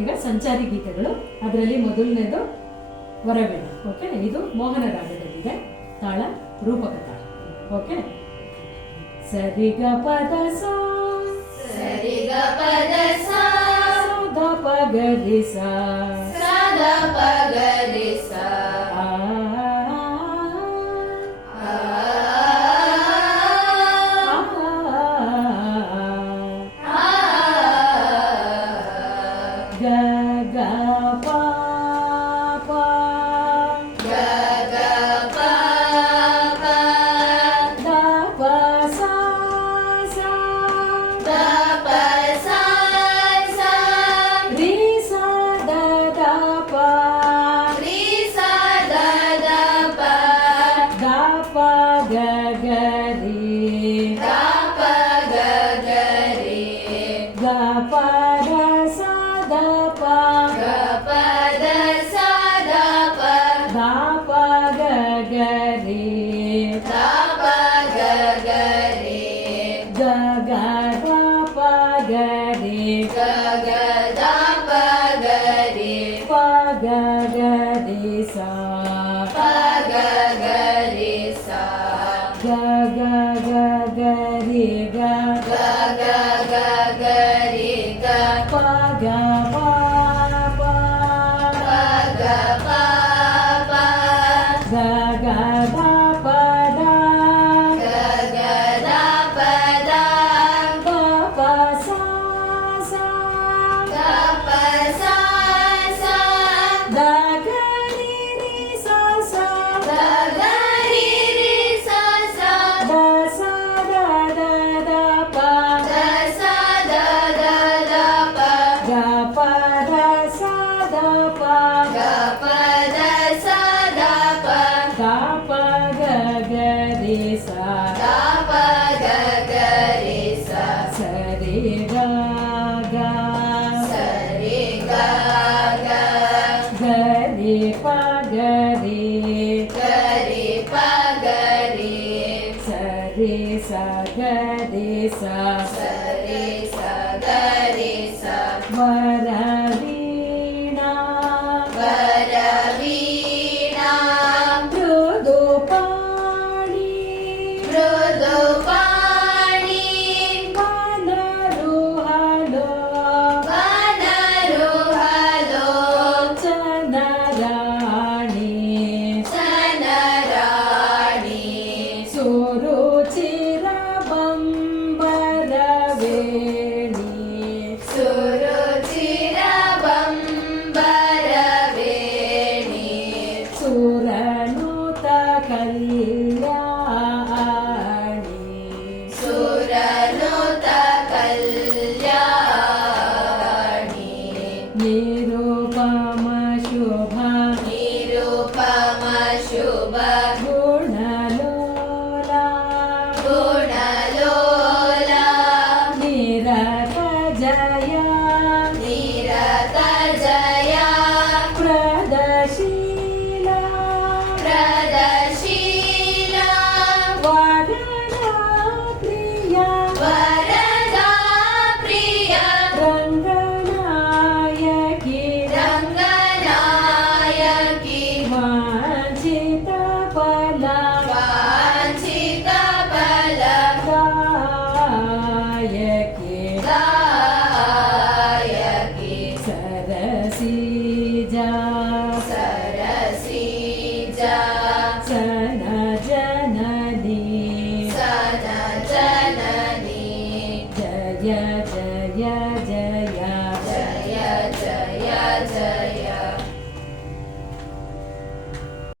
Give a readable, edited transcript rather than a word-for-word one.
ಈಗ ಸಂಚಾರಿ ಗೀತೆಗಳು. ಅದರಲ್ಲಿ ಮೊದಲನೇದು ವರವೇಣ. ಓಕೆ, ಇದು ಮೋಹನ ರಾಗದಲ್ಲಿದೆ. ತಾಳ ರೂಪಕ ತಾಳ. ಓಕೆ, ಸರಿಗ ಪದ ಸಾ ಸರಿಗ ಪದ ಸಾ ದ ಪಗರಿ ಸಾ ಸದ ಪಗರಿ ಸಾ ಗ ಗ ಪ ಪ ಗ ಗ ಪ ಪ ದ ಪ ಸಾ ಸಾ ದ ಪ ಸಾ ಸಾ ರಿ ಸಾ ದ ದ ಪ ರಿ ಸಾ ದ ದ ಪ ದ ಪ ಗ ಗ ರಿ ದ ಪ ಗ ಗ ರಿ ಗ ಪ ದ ಸಾ ದ ಪ ಗ ಪ ದ ಸಾ ದ ಪ ದ ಪ ಗ ಗ ರಿ ದ ಪ ಗ ಗ ರಿ ಗ ಗ ದ ಪ ಗ ರಿ ಗ ಗ ದ ಪ ಗ ರಿ ಪ ಗ ಗ ರಿ ಸಾ ಪ ಗ ಗ ರಿ ಸಾ ಗ ಗ ಗ ಗ ರಿ ಗ ಗ ಗ ಗ ಗ ರಿ ಗ ಪ ಗ ಪ ಪ ಪ ಗ ಪ ಪ ಗ ಗ ದ ಪ ದ ಗ ಗ ದ ಪ ದ ಪ ಪ ಸಾ ಸಾ ಗ ಪ ಸಾ ಸಾ ದ ಗ ರಿ ರಿ ಸಾ ಸಾ ಗ ಗ ರಿ ರಿ ಸಾ ಸಾ ದ ಸಾ ದ ದ ದ ಪ ದ ಸಾ ದ ದ ದ ಪ ಗ ಪ ದ ಸಾ ದ ಪ ಗ ಪ ದ ಸಾ ದ ಪ ದ ಪ ಗ ಗ ರಿ ಸಾ ದ ಪ ಗ ಗ ರಿ ಸಾ ಸರಿ ಗ ಗ ಸರಿ ಗ ಗ ಗ ರಿ ಪ ಗ ರಿ ಗ ರಿ ಪ ಗ ರಿ ಸರಿ ಸ ಗ ರಿ ಸ ಸರಿ ಸ ಗ ರಿ ಸ ವರ ವೀಣಾ ವರ ವೀಣಾ ಮೃದು ಪಾಣಿ ಮೃದು ಪಾಣಿ ವನರು ಹಲೋ ವನರು ಹಲೋ ಚನರಾಣಿ ಚನರಾಣಿ ಸುರುಚಿರ ಬಂಬರ ವೇಣಿ ಸುರುಚಿರ ಬಂಬರ ವೇಣಿ ಸುರನುತ ಕಲ್ಯಾಣಿ ಸುರನುತ ಕಲ್ಯಾಣಿ ನಿರುಪಮ ಶುಭ ನಿರುಪಮ ಶುಭ ಗುಣಲೋಲ ಗುಣಲೋಲ ನಿರತ ಜಯ ನಿರತ ಜಯ ಪ್ರದಶೀಲ ಪ್ರದಶೀಲ ವರದ ಪ್ರಿಯ ವರದ ಪ್ರಿಯ ರಂಗನಾಯಕಿ ರಂಗನಾಯಕಿ ವಾಂಛಿತ ಫಲ ವಾಂಛಿತ ಫಲ ಗಾಯಕಿ ಗಾಯಕಿ ಸರಸಿಜ ಸರಸಿಜ